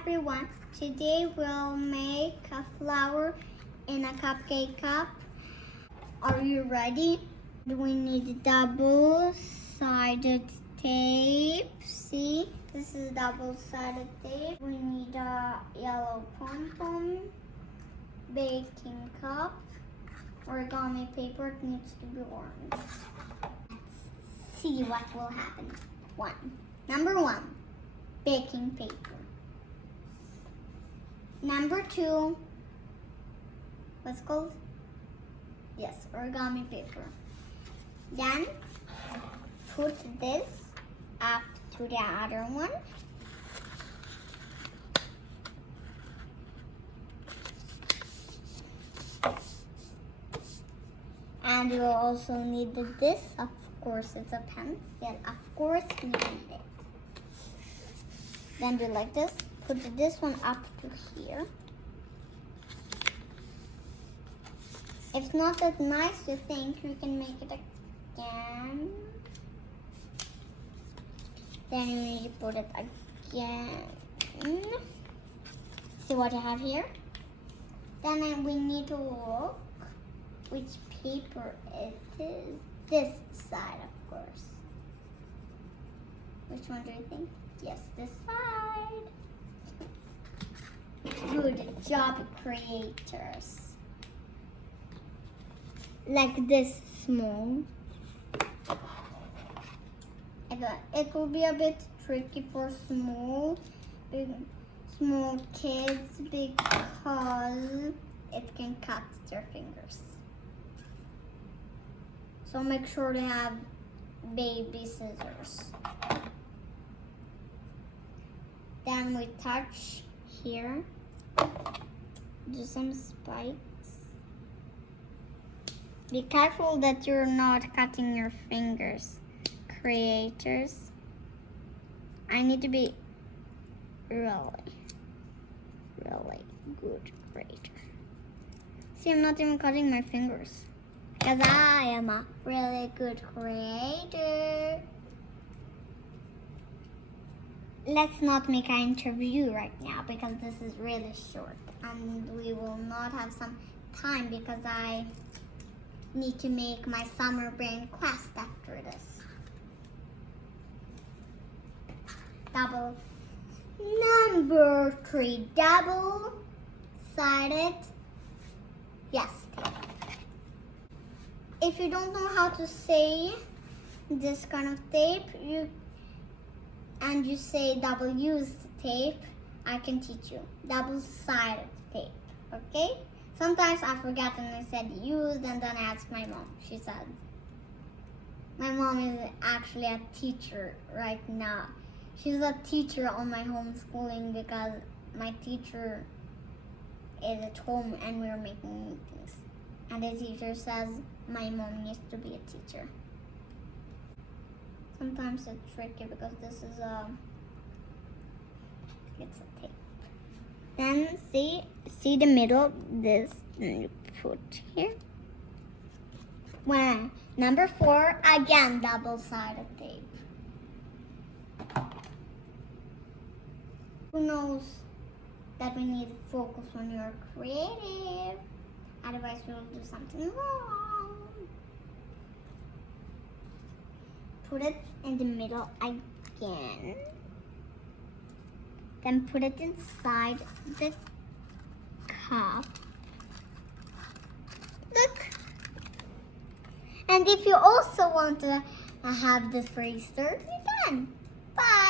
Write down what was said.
everyone, today we'll make a flower in a cupcake cup. Are you ready? We need double-sided tape. See, this is double-sided tape. We need a yellow pom-pom, baking cup, origami paper. It needs to be orange. Let's see what will happen. Number one, baking paper. Number two, what's called? Yes, origami paper. Then put this up to the other one. And you also need this. Of course, it's a pencil. Of course, you need it. Then do like this. Put this one up to here. If it's not that nice, you think you can make it again. Then you need to put it again. See what I have here? Then we need to look which paper it is. This side, of course. Which one do you think? Yes, this side. Good job, creators. Like this small. It will be a bit tricky for small kids because it can cut their fingers. So make sure to have baby scissors. Then we touch here. Do some spikes. Be careful that you're not cutting your fingers, creators. I need to be really good creator. See, I'm not even cutting my fingers because I am a really good creator. Let's not make an interview right now because this is really short and we will not have some time because I need to make my summer brain quest after this. Number 3, double-sided, yes, tape. If you don't know how to say this kind of tape, you say double-used tape, I can teach you. Double-sided tape, okay? Sometimes I forget and I said used and then I asked my mom. She said, my mom is actually a teacher right now. She's a teacher on my homeschooling because my teacher is at home and we're making meetings. And the teacher says my mom needs to be a teacher. Sometimes it's tricky because this is it's a tape. Then see the middle, this you put here. Number 4, again double-sided tape. Who knows that we need to focus when you're creative, otherwise we'll do something wrong. Put it in the middle again. Then put it inside the cup. Look. And if you also want to have the freezer, you can. Bye.